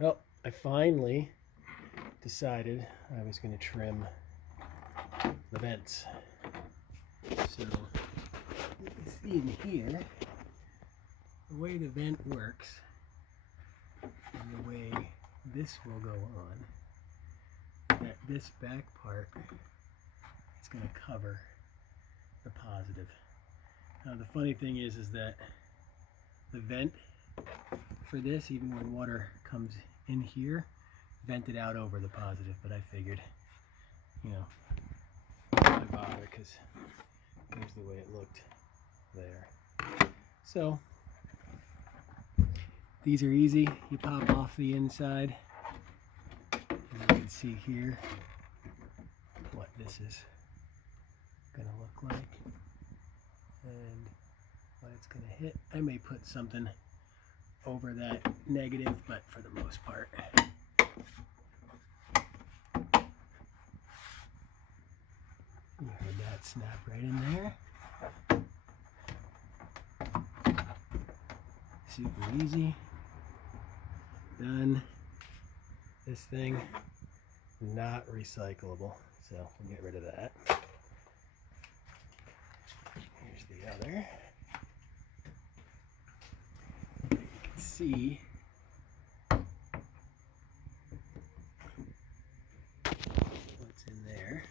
Well, I finally decided I was going to trim the vents. So you can see in here the way the vent works and the way this will go on, that this back part is going to cover the positive. Now the funny thing is that the vent for this, even when water comes in here, vented out over the positive, but I figured, you know, why bother, because here's the way it looked there. So these are easy. You pop off the inside, and you can see here what this is gonna look like and what it's gonna hit. I may put something over that negative, but for the most part, you heard that snap right in there. Super easy. Done. This thing, not recyclable, so we'll get rid of that. Here's the other. You can see what's in there.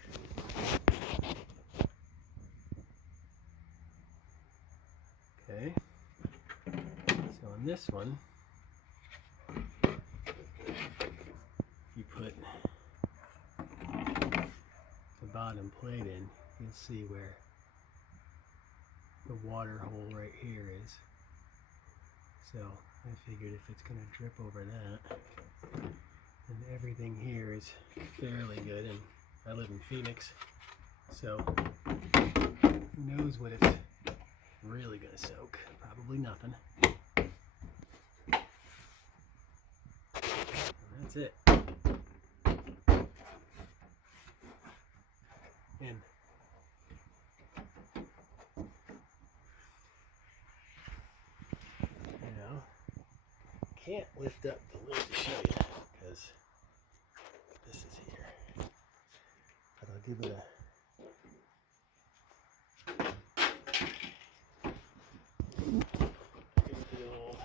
Okay. So on this one, you put the bottom plate in, you'll see where the water hole right here is. So I figured if it's going to drip over that, then everything here is fairly good, and I live in Phoenix, so who knows what it's really going to soak? Probably nothing. And that's it. And can't lift up the lid to show you because this is here, but I'll give it the old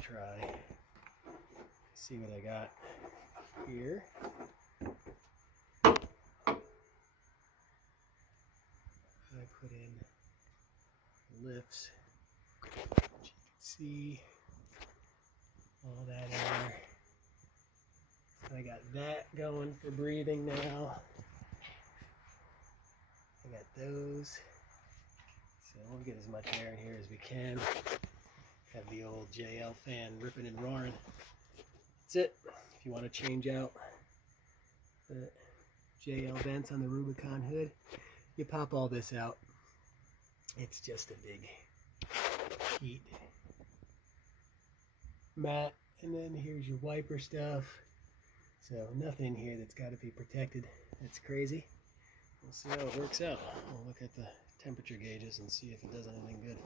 try. See what I got here. I put in lifts. See all that air. So I got that going for breathing now. I got those. So we'll get as much air in here as we can. Have the old JL fan ripping and roaring. That's it. If you want to change out the JL vents on the Rubicon hood, you pop all this out. It's just a big heat mat, and then here's your wiper stuff. So nothing in here that's got to be protected. That's crazy. We'll see how it works out. We'll look at the temperature gauges and see if it does anything good.